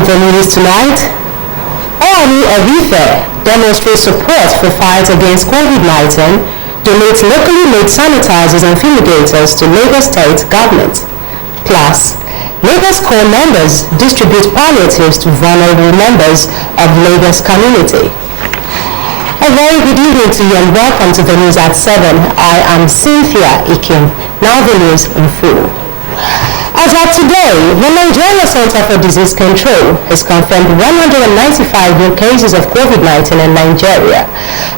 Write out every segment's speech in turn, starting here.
In the news tonight, Ooni of Ife demonstrates support for fight against COVID-19, donates locally made sanitizers and fumigators to Lagos State government. Plus, Lagos Corps members distribute palliatives to vulnerable members of Lagos community. A very good evening to you and welcome to the news at 7. I am Cynthia Ikim. Now the news in full. As of today, the Nigeria Center for Disease Control has confirmed 195 new cases of COVID-19 in Nigeria.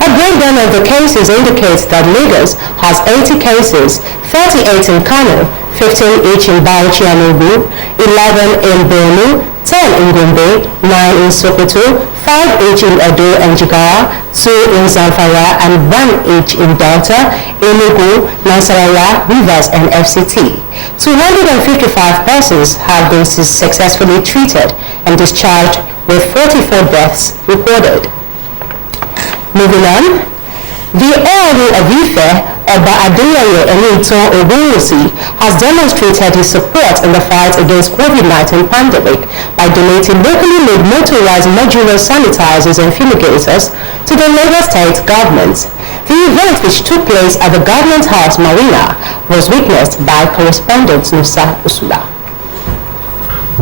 A breakdown of the cases indicates that Lagos has 80 cases, 38 in Kano, 15 each in Bauchi and Ogun, 11 in Borno, 10 in Gombe, 9 in Sokoto, 5 each in Edo and Jigawa, 2 in Zamfara, and 1 each in Delta, Enugu, Nasarawa, Rivers, and FCT. 255 persons have been successfully treated and discharged, with 44 deaths recorded. Moving on, the Ooni of Ife, Oba Adeyeye Enitan Ogunwusi, has demonstrated his support in the fight against COVID-19 pandemic by donating locally made motorized modular sanitizers and fumigators to the Lagos State government. The event, which took place at the Government House Marina, was witnessed by correspondent Nusa Usula.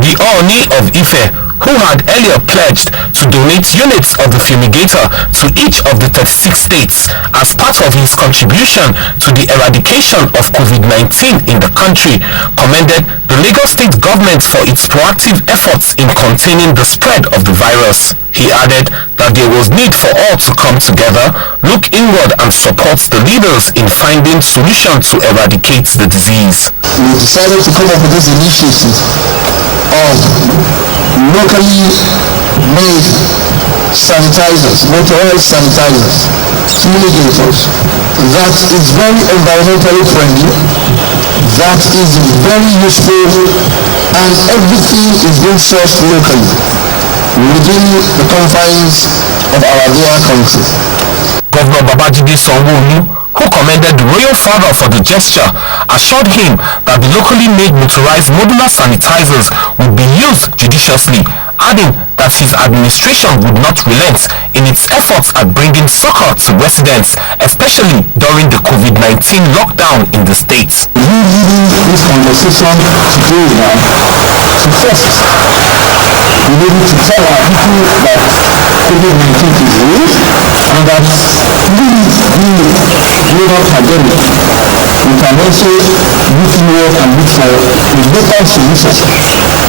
The Ooni of Ife, who had earlier pledged to donate units of the fumigator to each of the 36 states as part of his contribution to the eradication of COVID-19 in the country, commended the Lagos State government for its proactive efforts in containing the spread of the virus. He added that there was need for all to come together, look inward and support the leaders in finding solutions to eradicate the disease. We decided to come up with this initiative of locally made sanitizers, motorized sanitizers, fumigators, that is very environmentally friendly, that is very useful, and everything is being sourced locally within the confines of our dear country. Governor Babajide Sanwo-Olu, who commended the royal father for the gesture, assured him that the locally made motorized modular sanitizers would be used judiciously, adding that his administration would not relent in its efforts at bringing succor to residents, especially during the COVID-19 lockdown in the state. We leading this conversation today now to first we need to tell our people that COVID-19 is real and that through the global pandemic we can also look inward and look for a better solution.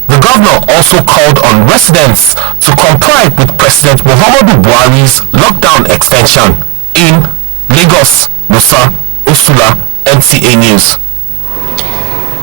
The governor also called on residents to comply with President Muhammadu Buhari's lockdown extension. In Lagos, Musa Usula, NTA News.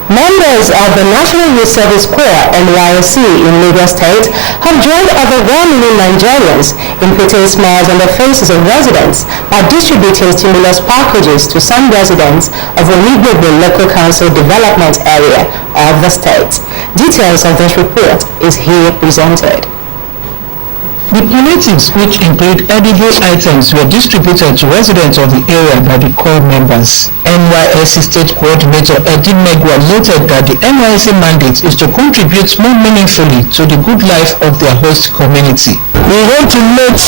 Members of the National Youth Service Corps (NYSC) in Lagos State have joined over 1 million Nigerians in putting smiles on the faces of residents by distributing stimulus packages to some residents of Onigbogo Local Council Development Area of the state. Details of this report is here presented. The palliatives, which include edible items, were distributed to residents of the area by the corps members. NYSC State Coordinator Edin Megwa noted that the NYSC mandate is to contribute more meaningfully to the good life of their host community. We want to let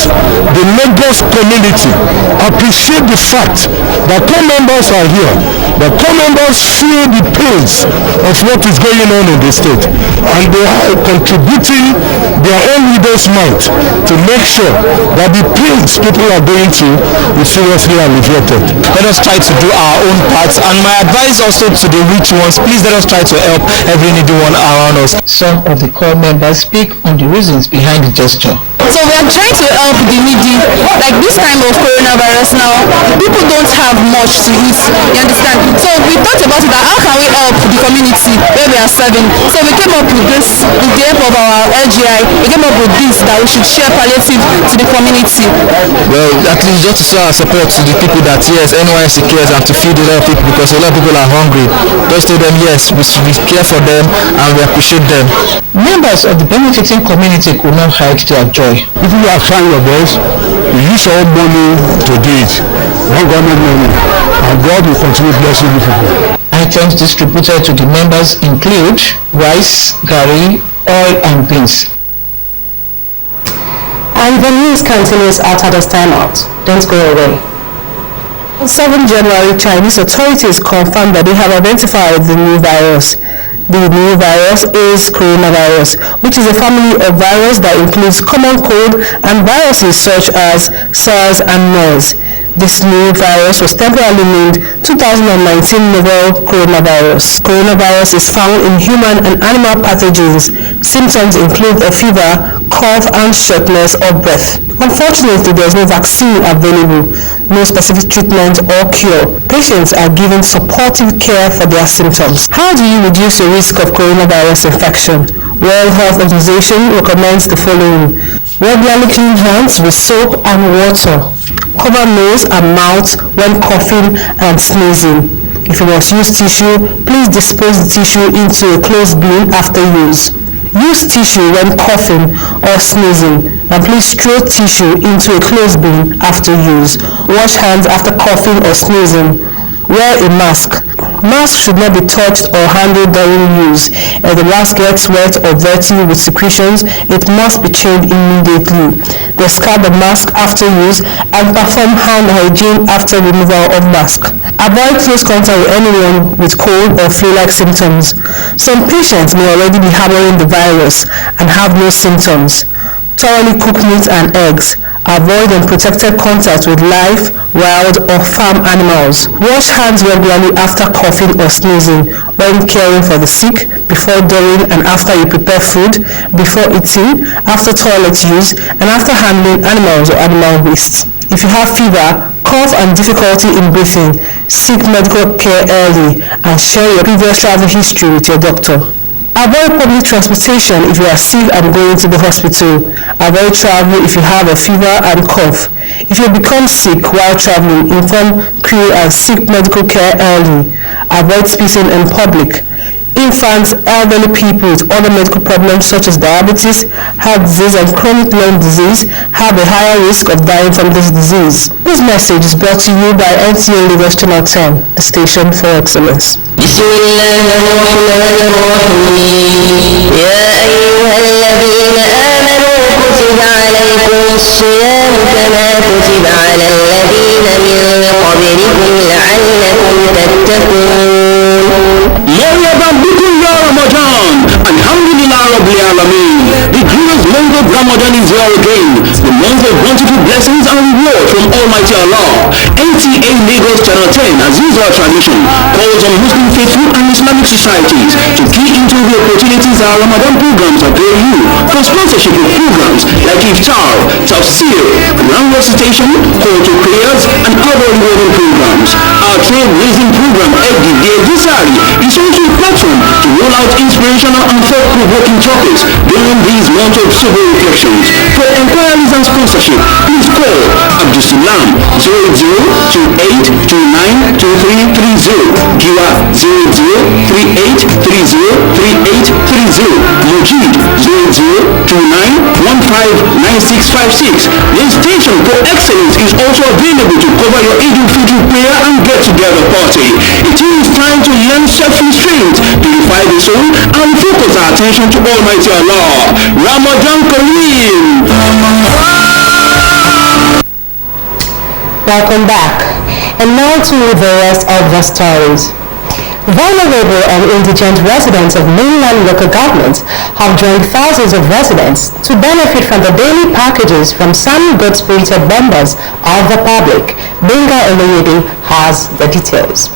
the Lagos community appreciate the fact that corps members are here. The corps members feel the pains of what is going on in the state, and they are contributing their own leaders' might to make sure that the pains people are going through is seriously alleviated. Let us try to do our own part, and my advice also to the rich ones, please let us try to help every needy one around us. Some of the corps members speak on the reasons behind the gesture. So we are trying to help the needy. Like this time of coronavirus now, people don't have much to eat, you understand? So we thought about it, that how can we help the community where we are serving? So we came up with this, with the help of our LGI, we came up with this, that we should share palliative to the community. Well, at least just to show our support to the people that, yes, NYSC cares and to feed a lot of people, because a lot of people are hungry. Just tell them, yes, we care for them and we appreciate them. Members of the benefiting community could not hide their joy. If you are trying your best, you use your own money to do it, not government money, and God will continue blessing you people. Items distributed to the members include rice, garri, oil and beans. And the news continues after this timeout. Don't go away. On 7 January, Chinese authorities confirmed that they have identified the new virus. The new virus is coronavirus, which is a family of viruses that includes common cold and viruses such as SARS and MERS. This new virus was temporarily named 2019 novel coronavirus. Coronavirus is found in human and animal pathogens. Symptoms include a fever, cough, and shortness of breath. Unfortunately, there is no vaccine available, no specific treatment or cure. Patients are given supportive care for their symptoms. How do you reduce the risk of coronavirus infection? World Health Organization recommends the following. Regularly clean hands with soap and water. Cover nose and mouth when coughing and sneezing. If you must use tissue, please dispose the tissue into a closed bin after use. Use tissue when coughing or sneezing, and please throw tissue into a closed bin after use. Wash hands after coughing or sneezing. Wear a mask. Mask should not be touched or handled during use. If the mask gets wet or dirty with secretions, it must be changed immediately. Discard the mask after use and perform hand hygiene after removal of mask. Avoid close contact with anyone with cold or flu-like symptoms. Some patients may already be harboring the virus and have no symptoms. Thoroughly cook meat and eggs. Avoid unprotected contact with live, wild, or farm animals. Wash hands regularly after coughing or sneezing, when caring for the sick, before, during, and after you prepare food, before eating, after toilet use, and after handling animals or animal waste. If you have fever, cough, and difficulty in breathing, seek medical care early and share your previous travel history with your doctor. Avoid public transportation if you are sick and going to the hospital. Avoid travel if you have a fever and cough. If you become sick while traveling, inform crew and seek medical care early. Avoid spitting in public. Infants, elderly people with other medical problems such as diabetes, heart disease, and chronic lung disease have a higher risk of dying from this disease. This message is brought to you by NTA Lagos Channel 10, the station for excellence. بسم الله الرحمن الرحيم يا أيها الذين آمنوا كتب عليكم الصيام كما كتب على الذين من قبلكم لعلكم تتقون مرحبا بكم يا رمضان الحمد لله رب العالمين. The glorious month of Ramadan is here again, the month of bountiful blessings and reward from Almighty Allah. NTA Lagos Channel 10, as usual tradition, calls on Muslim faithful and Islamic societies to key into the opportunities our Ramadan programs are paying you for sponsorship of programs like Iftar, Tafsir, Quran recitation, call to prayers, and other rewarding programs. Our trail-raising program, Egdi Desari, is also a platform to roll out inspirational and thought-provoking topics during these months of sober reflections. For inquiries and sponsorship, please call Abdul Salam 0028292330, Giwa 0038303830, Mujid 0029159656. The station for excellence is also available to cover your Eid al-Fitr prayer and get-together party. It is time to learn self-restraint, purify the soul, and focus our attention to Almighty Allah. Ramadan Kareem! Welcome back. And now to the rest of the stories. Vulnerable and indigent residents of mainland local governments have joined thousands of residents to benefit from the daily packages from some good-spirited members of the public. Benga Oloyede has the details.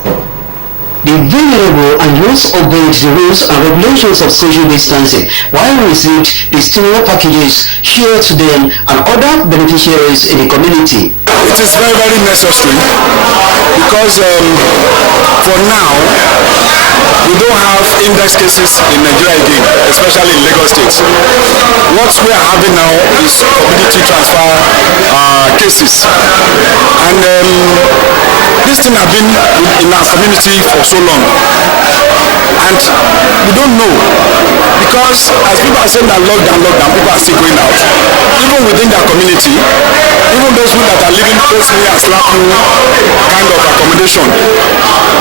The vulnerable and those obeyed the rules and regulations of social distancing while received the stimulus packages shared to them and other beneficiaries in the community. It is very, very necessary because for now we don't have index cases in Nigeria again, especially in Lagos State. What we are having now is community transfer cases, and this thing has been in our community for so long, and we don't know, because as people are saying that lockdown, people are still going out, even within their community, even those people that are living closely and slapping kind of accommodation isolation,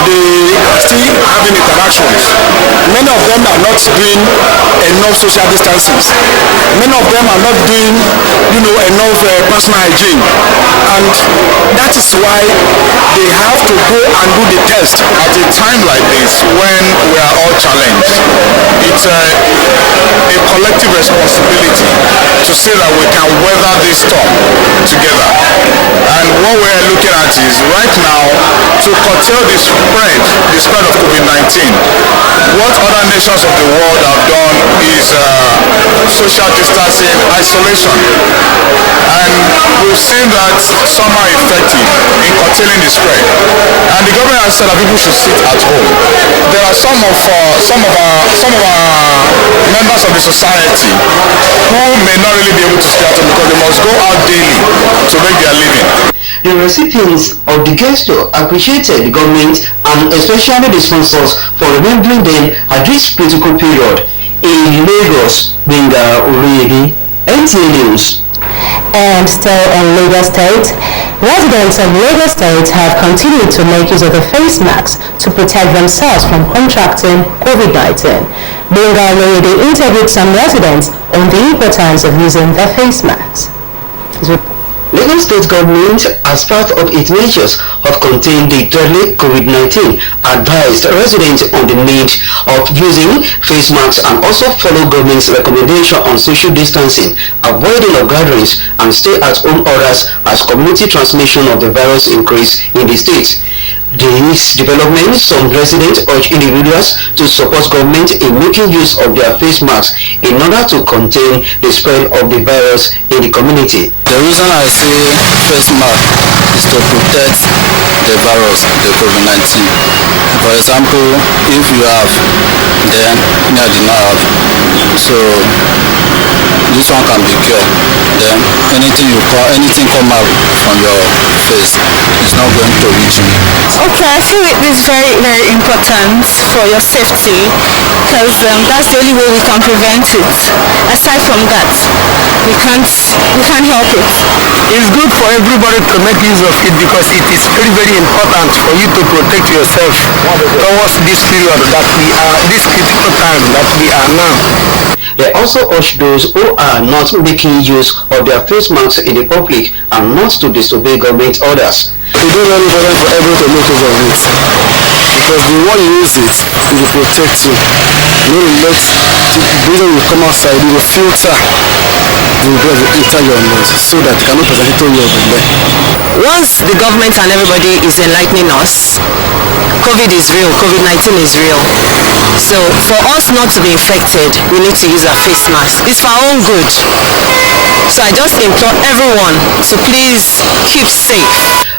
they are still having interactions. Many of them are not doing enough social distancing. Many of them are not doing, enough personal hygiene, and that is why they have to go and do the test. At a time like this, when we are all challenged, it's a collective responsibility to say that we can weather this storm together. And what we're looking at is right now to curtail the spread of COVID-19. What other nations of the world have done is social distancing, isolation, and we've seen that some are effective in curtailing the spread. And the government has said that people should sit at home. There are some of our members of the society who may not really be able to stay at home because they must go out daily to make their living. The recipients of the gesture appreciated the government and especially the sponsors for remembering them at this critical period. In Lagos, Benga Uredi, NTA News. And still on Lagos State, residents of Lagos State have continued to make use of the face masks to protect themselves from contracting COVID-19. Benga Uredi interviewed some residents on the importance of using the face masks. Lagos State government, as part of its measures of containing the deadly COVID-19, advised residents on the need of using face masks and also follow government's recommendation on social distancing, avoiding of gatherings, and stay-at-home orders as community transmission of the virus increase in the state. This development, some residents urge individuals to support government in making use of their face masks in order to contain the spread of the virus in the community. The reason I say face mask is to protect the virus, the COVID-19. For example, if you have, then I did not have. So this one can be cured. Then anything come out from your face is not going to reach me. Okay, I feel it is very, very important for your safety because that's the only way we can prevent it. Aside from that, we can't help it. It's good for everybody to make use of it because it is very, very important for you to protect yourself towards this period that we are, this critical time that we are now. They also urge those who are not making use of their face masks in the public and not to disobey government orders. It is very important for everyone to make use of it because the one you use it will protect you. You will let the breathing will come outside, it will filter the breath enter your nose so that it cannot present it to you over there. Once the government and everybody is enlightening us, COVID is real, COVID-19 is real. So for us not to be infected, we need to use our face mask. It's for our own good. So I just implore everyone to please keep safe.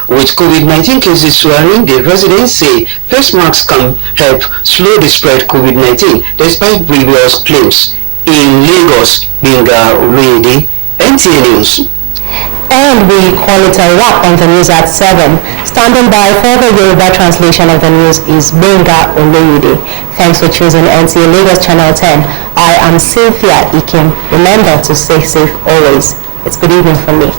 With COVID-19 cases soaring, the residents say face masks can help slow the spread of COVID-19 despite previous claims. In Lagos, Benga Uredi, NTA News. And we call it a wrap on the news at 7. Standing by for the Yoruba translation of the news is Benga Uredi. Thanks for choosing NTA Lagos Channel 10. I am Cynthia Ikim. Remember to stay safe always. It's good evening from me.